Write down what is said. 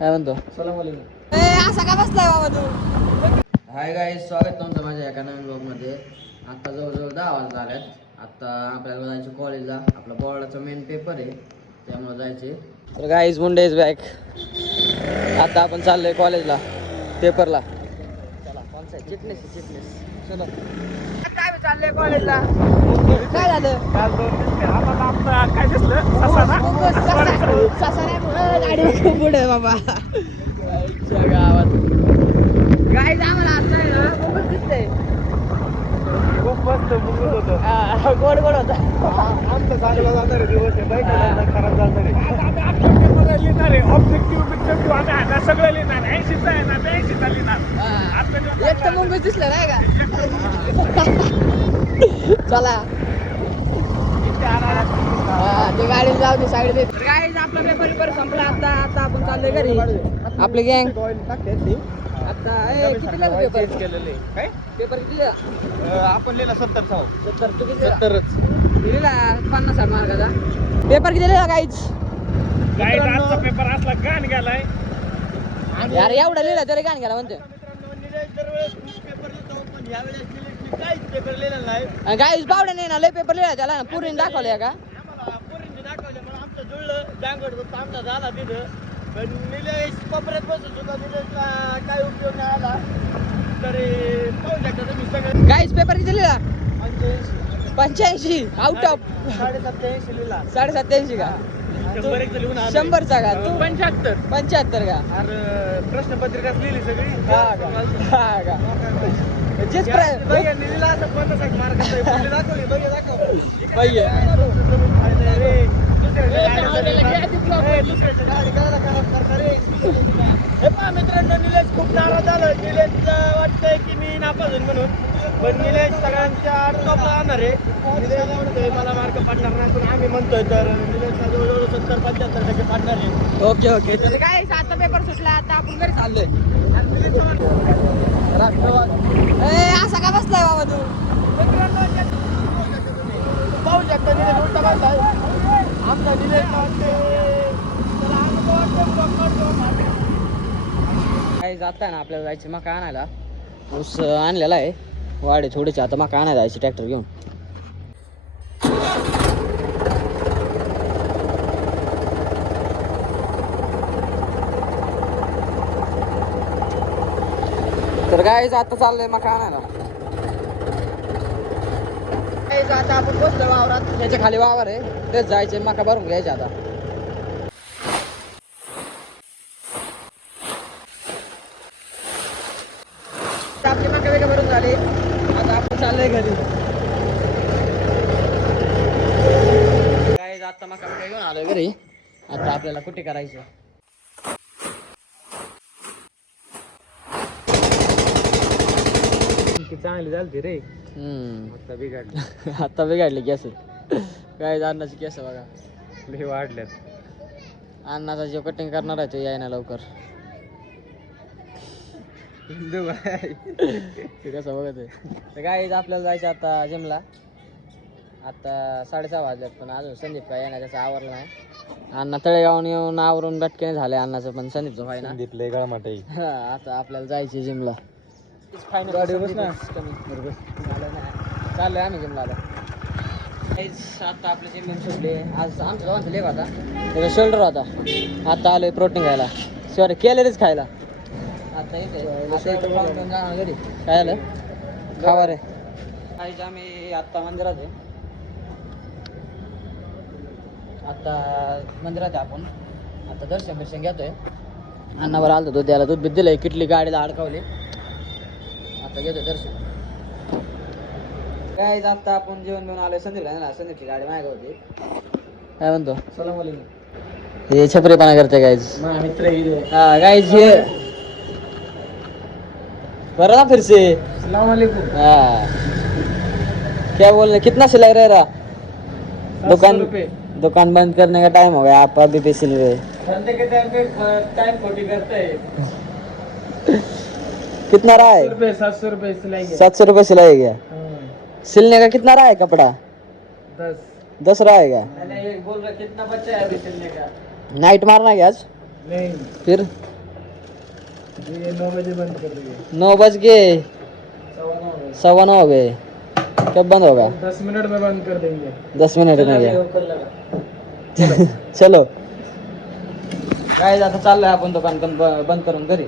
काय म्हणतो? असा का बसलाय बाबा तू? हाय गाईज, स्वागत तुमचं माझ्या एका नवीन ब्लॉगमध्ये. आता जवळजवळ 10 वाजता आल्यात. आता आपल्याला जायचं कॉलेजला. आपला बोर्डाचा मेन पेपर आहे, त्यामुळे जायचे. तर गाईज, मुंडे इज बॅक. आता आपण चाललोय कॉलेजला, पेपरला. चला, कोणचा आहे? चिटणीस. चलो. काय चाललंय कॉलेजला? काय झालं? काय दिसलं? ससा नाही गाडी पुढे बाबा. गावात गाईज आम्हाला आता आहे ना खूपच दिसतंय. खूप मस्त मुंगूस होतं. गोड होता. आमचं चांगला जाणार दिवस आहे, बाईक खराब जाणार आहे. लिहिणार आहे ऑब्जेक्टिव्ह आम्ही आता सगळं लिहिणार. 80चा आहे ना, 82चा लिहिणार. एक तर मुंबईत दिसलं नाही का? चला ते गाडी जाऊ दे साईड दे. गाईज आपला पेपर संपला. आता आपण चाललोय घरी. आपली गँग आता किती लिहिलं पेपर? केलेले काय पेपर किती लिहिला? आपण लिहिला 70. 70. तू किती लिहिला? 70च लिहिला 50 मार्काचा पेपर किती लिहिला गाईज? काय आजचा पेपर असला गाण गेलाय. यार एवढा लिहिला तरी गाण गेला म्हणते. पेपर लिहिला नाही. गाईज बावड्या नाही ना लय पेपर लिहिला त्याला ना पुरीने दाखवले का? पोरींनी दाखवले पण आमचं जुळलं. डांगड सामना झाला तिथं. पण निलेश कोपऱ्यात बसून सुद्धा निलेशला काय उपयोग नाही आला. तरी पाहू शकता तुम्ही सगळं. गाईज पेपर किती लिहिला? 85 आउट ऑफ 87 लिहिला. 87.5 का? 100 लिहून आलो. 100चा का? तू 75 का? अरे प्रश्नपत्रिकाच लिहिली सगळी. हा का? जेच भैया लिहिला असं 50 मार्काचं दाखवली. भैया दाखव. भैया मित्रांनो, निलेश खूप नाराज झालं. निलेश वाटतंय की मी नापास होईन म्हणून, पण निलेश सगळ्यांच्या टॉपला राहणार आहे. निलेश म्हणतोय मला मार्क पडणार नाही, पण आम्ही म्हणतोय तर निलेशला जवळजवळ 70-75% पडणार आहे. ओके तर काय आता पेपर सुटला. आता आपण घरी चाललोय. असा का बसलाय बाबा तू? पाहू शकता निलेश उलटा बसलाय. आमचा निलेश काही जाताय ना आपल्याला जायचे मका आणायला. ऊस आणलेला आहे वाडे थोडेसे. आता मका आणायला जायचे ट्रॅक्टर घेऊन. तर गाईज आता चाललंय मका आणायला. गाईज आता आपण बसलोय वावरात. त्याच्या खाली वावर आहे, तेच जायचे मका भरून घ्यायचे. आता आपली मका वेगळं भरून झाली. आता आपण चाललोय घरी. गाईज आता मका घेऊन आलोय घरी. आता आपल्याला कुठे करायचं. चांगली झाली रे. आता बिघडली. आता बिघडली केस. काय अन्नाची केस बघा लय वाढल्यात. अन्नाचा जो कटिंग करणार आहे तो यायना लवकर. ते कसं बघत आहे. तर काय आपल्याला जायचं आता जिमला. आता 6:30 वाजल्यात, पण अजून संदीप काय येणार, त्याचं आवरलं नाही. अण्णा तळेगावून येऊन आवरून बटकेने झाले अन्नाचं, पण संदीपचं व्हाय ना. संदीप लय गळमाटे. आता आपल्याला जायचे जिमला. गाडी बस ना. चाललोय आम्ही जिमला आता. आता आपले जिम सुटले. आज आमच्या दोघांचा लेग होता, त्याचा शोल्डर होता. आता आलोय प्रोटीन खायला, सॉरी कॅलरीज खायला. आता इथे जाणार घरी. काय झालं खावा रे. काहीच आम्ही आत्ता मंदिरात आहे. आता मंदिरात आहे आपण. आता दर्शन घेतोय. अण्णावर आलं दूध द्यायला. दूध दिलंय, किटली गाडीला अडकावली. आता घेतोय दर्शन. काय आता आपण जेवण घेऊन आलोय संदीपला. संदीपची गाडी मागे होती. काय म्हणतो? हे छपरीपणा करते गाईज. मित्र हा गाईज हे बरं ना फिर से. हाँ क्या बोल रहे, कितना सिलाई रह रहा? दुकान बंद करने का टाइम हो गया, आप अभी भी सिल रहे. बंदे के टाइम पे टाइम खोटी करते हैं. कितना रहा है? 700 रुपये सिलाएंगे. 700 रुपये सिलाई गया. सिलने का कितना रहा है कपड़ा? 10 रहा है क्या? मैंने ये बोल रहा कितना बचा है अभी सिलने का. नाइट मारना क्या आज? नहीं. फिर ये 9 बजे बंद कर देंगे 9 बज के 9:15 हो गए कब बंद होगा 10 मिनट में बंद कर देंगे 10 मिनिट में गया चलो काय आता चाललोय आपण दुकान बंद करून घरी